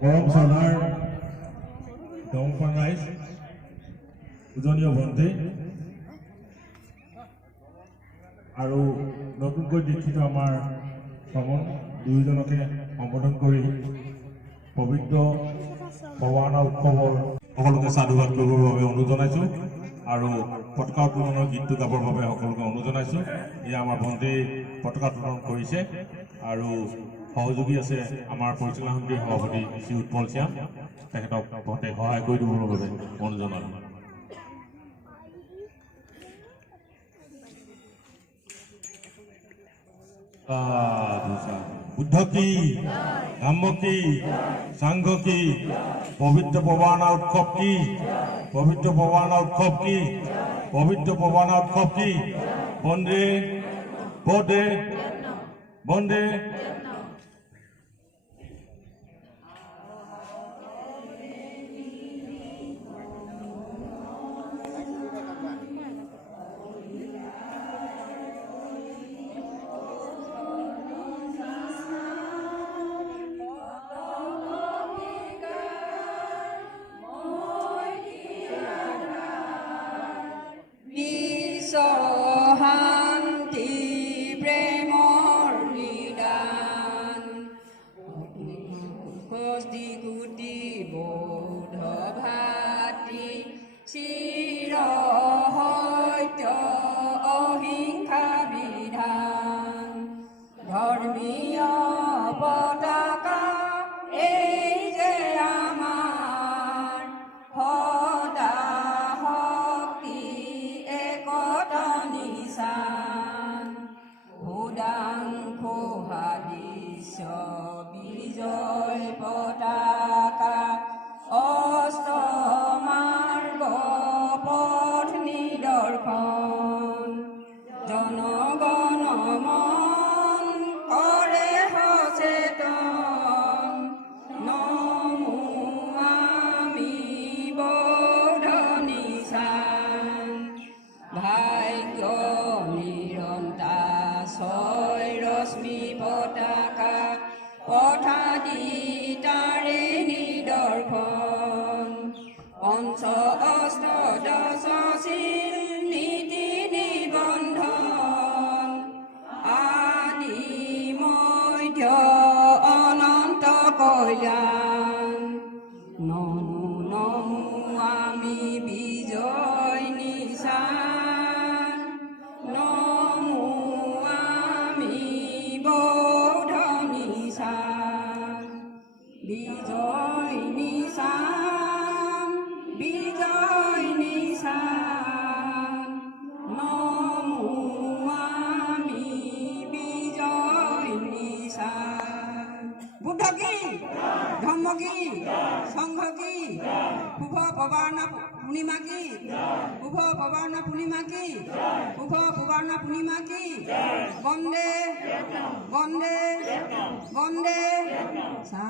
কৰ্মশালাৰ দংফাং ৰাইজ পূজনীয় ভণ্টি আৰু নতুনকৈ দীক্ষিত আমাৰ শ্ৰমণ দুয়োজনকে সম্বোধন কৰি পবিত্ৰ ভৱানা উৎসৱৰ সকলোকে সাধুবাদ কৰিবৰ বাবে অনুৰোধ জনাইছোঁ আৰু পতাকা উত্তোলনৰ গীতটো গাবৰ বাবে সকলোকে অনুৰোধ জনাইছোঁ। এয়া আমাৰ ভণ্টি পতাকা উত্তোলন কৰিছে আৰু সহযোগী আছে আমাৰ পৰিচালনা সমিতিৰ সভাপতি শ্ৰী উৎপল শ্যাম, তেখেতক ভণ্টিক সহায় কৰি দিবৰ বাবে অনুৰোধ জনালোঁ। বুদ্ধ কি ধম্ম কি সংঘ কি পবিত্র পবানা উৎসব কি পবিত্র পবানা উৎসব কি পবিত্র পবানা উৎসব কি বন্দে বন্দে বন্দে শান্তি প্ৰেমৰ নিদান কোটি কোটি বৌদ্ধ ভাতৃ চিৰ সত্য অহিংসা বিধান ধৰ্মীয় পতাকা এই যে আমাৰ সদা শক্তি একতা নিশান ভূদাংশ হাদিশ্য বিজয় পতাকা অস্ত মাৰ্গ পথ নিদৰ্শন জনগণ মন কৰে সচেতন নমো আমি বৌদ্ধ নিশান ভাগ্য নিৰন্তা ছয় ৰশ্মি পতাকা পথা দি তাৰে নিদৰ্শন পঞ্চ অষ্ট দশ শিল নীতি নিবন্ধন আদি মধ্য অনন্ত কল্যাণ নমো নমো আমি বিজয় নিশান নমো আমি বৌদ্ধ নিশান বিজয় নিশান বিজয় নিশান নমো আমি বিজয় নিশান বুদ্ধ কি ধম্ম কি সংঘ কি শুভ পবানা পূর্ণিমা কি শুভ পবানা পূর্ণিমা কি শুভ পবানা পূর্ণিমা কি বন্দে বন্দে বন্দে সা